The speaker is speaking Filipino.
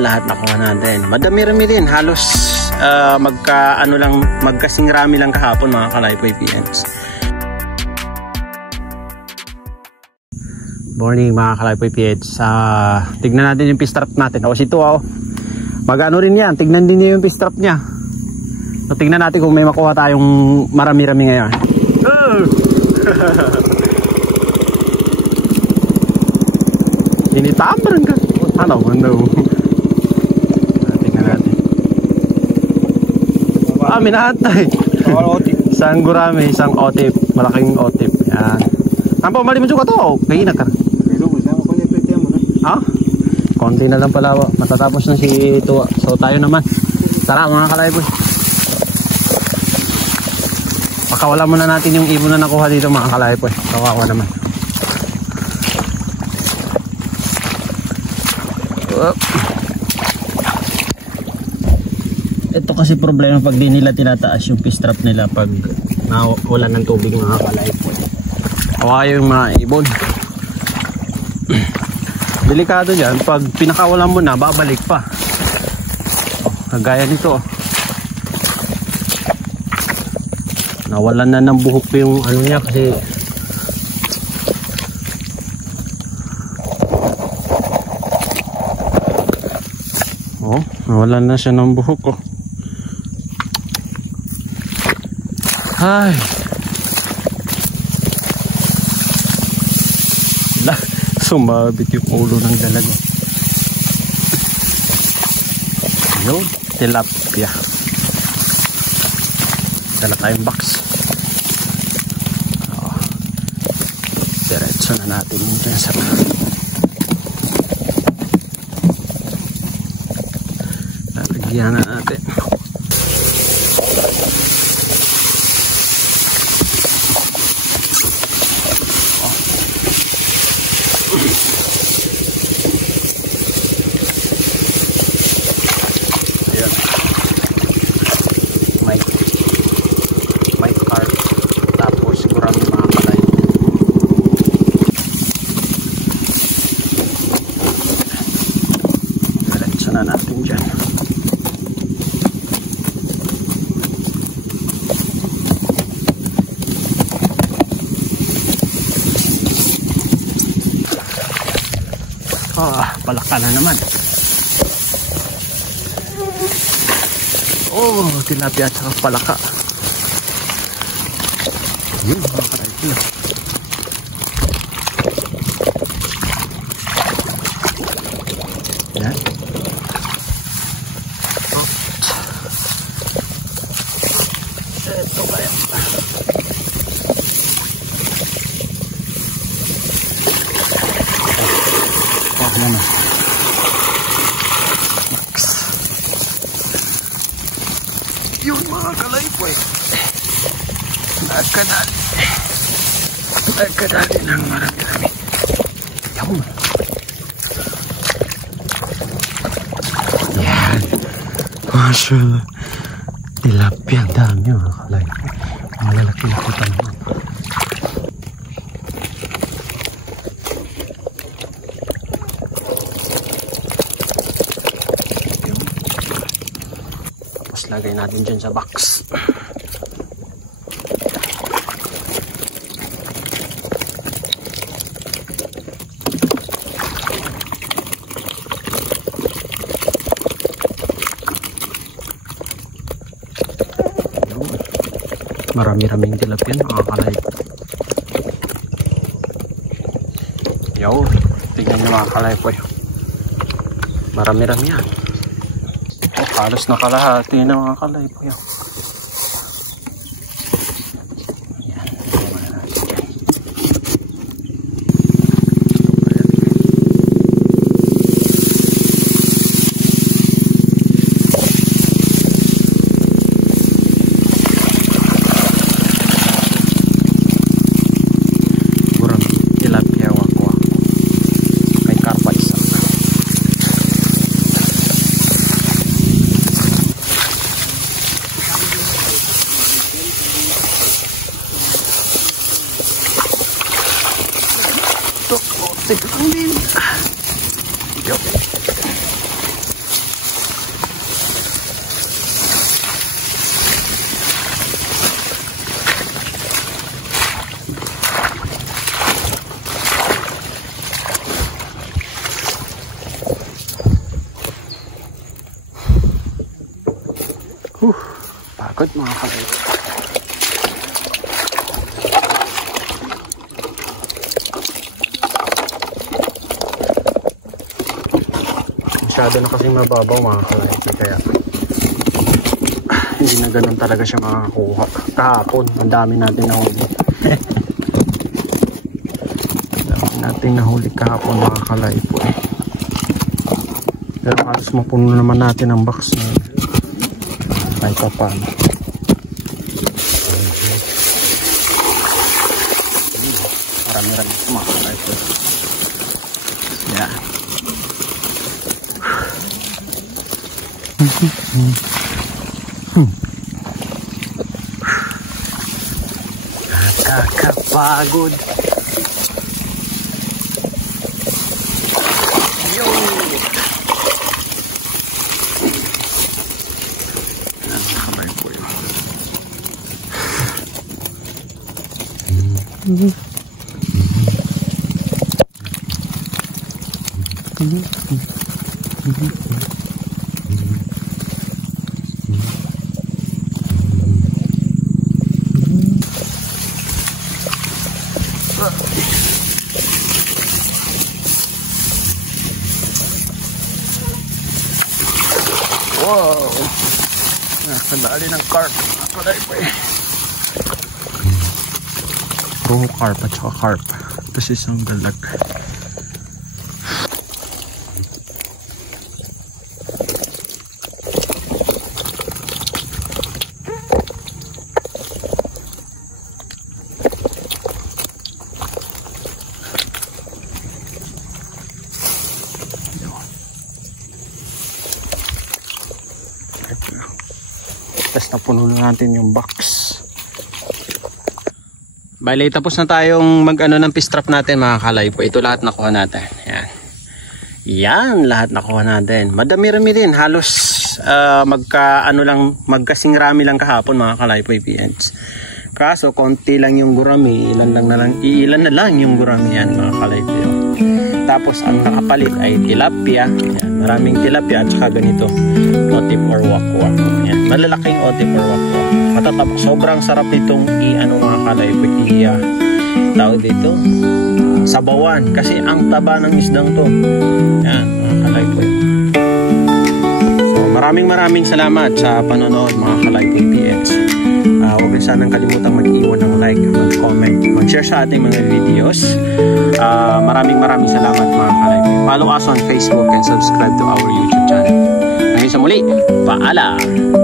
natin, lahat nakuha natin. Madami-rami din, halos magkasing rami lang kahapon mga Kalaypoy PNs. Morning mga Kalaypoy PNs. Tignan natin yung pistrap natin. O si Tua, mag-ano rin yan, tignan din niya yung pistrap niya. So tignan natin kung may makuha tayong marami-rami ngayon. Initabaran ka. Ano? Tingnan natin. Minatay. Isang gurami, isang otip. Malaking otip. Yan. Ampo, mali mo juga to. Kainag ka. Ha? Konti na lang pala. Matatapos na si Tua. So tayo naman. Tara mga Kalaypoy. Pakawala muna natin yung ibon na nakuha dito mga Kalaypoy. Kawawa naman. Ito kasi problema pag di nila tinataas yung pistrap nila pag wala ng tubig mga Kalaypoy. Kawawa yung mga ibon. Delikado dyan, pag pinakawalan mo na, babalik pa. Kagaya nito. Nawalan na ng buhok yung ano niya kasi wala na siya ng buhok ko. Ay. Sumabit yung ulo ng dalaga. Yun, tilapia. Dala tayong box. Diretso na natin dyan sa lalagyan na natin. Ayan. May carp. Tapos gurami mga kalay. Diretso na natin dyan. Palaka na naman. Oh, tilapia at saka palaka. Yun, mga Kalaypoy. Yan. Oh. Ito kaya. Oh, yan na. Yun mga Kalaypoy. Nagkadali ng marami-rami. Yun. Yan. Mashallah. Tilapia ang dami mga Kalaypoy. Malalaki-laki pa naman. Lagay natin dyan sa box. Marami-raming tilapia mga Kalaypoy. Yo, tignan nyo mga Kalaypoy. Marami-rami yan. Halos nakalahati na mga Kalaypoy. Pagod mga kalaypo. Masyado na kasing mababaw mga kalaypo, kaya hindi na ganun talaga siya makakuha. Kahapon, ang dami natin nahuli. Dami natin nahuli kahapon mga kalaypo eh. Pero halos mapuno naman natin ang box na yun. Ay paano. Marami-rami mga kalaypo. Yeah. Nakakapagod. Nakakapagod po yun. Wow! Nakadali ng carp. Nakadali po eh. Puro carp at saka carp. Tapos isang dalag. Tapos napuno na natin yung box. Bale, tapos na tayong mag-ano ng fish trap natin mga kalaypo. Ito lahat nakuha natin. Yan. Yan, lahat nakuha natin. Madami-rami din. Halos magkasing rami lang kahapon mga kalaypo PNs. Kaso konti lang yung gurami. Ilan na lang yung gurami yan mga kalaypo. Tapos ang nakapalit ay tilapia. Yan, maraming tilapia at saka ganito. Otip or wakwak. Yan, malalaking otip or wakwak. Matatabak. Sobrang sarap itong mga kalaypo. Tawag dito sabawan. Kasi ang taba ng isdang to. Yan mga kalaypo. So maraming salamat sa panonood mga kalaypo PX. Huwag rin sanang kalimutang mag-iwan ng like, mag-comment, mag-share sa ating mga videos. Maraming salamat mga kalaypo. Follow us on Facebook and subscribe to our YouTube channel. Hanggang sa muli, paalam!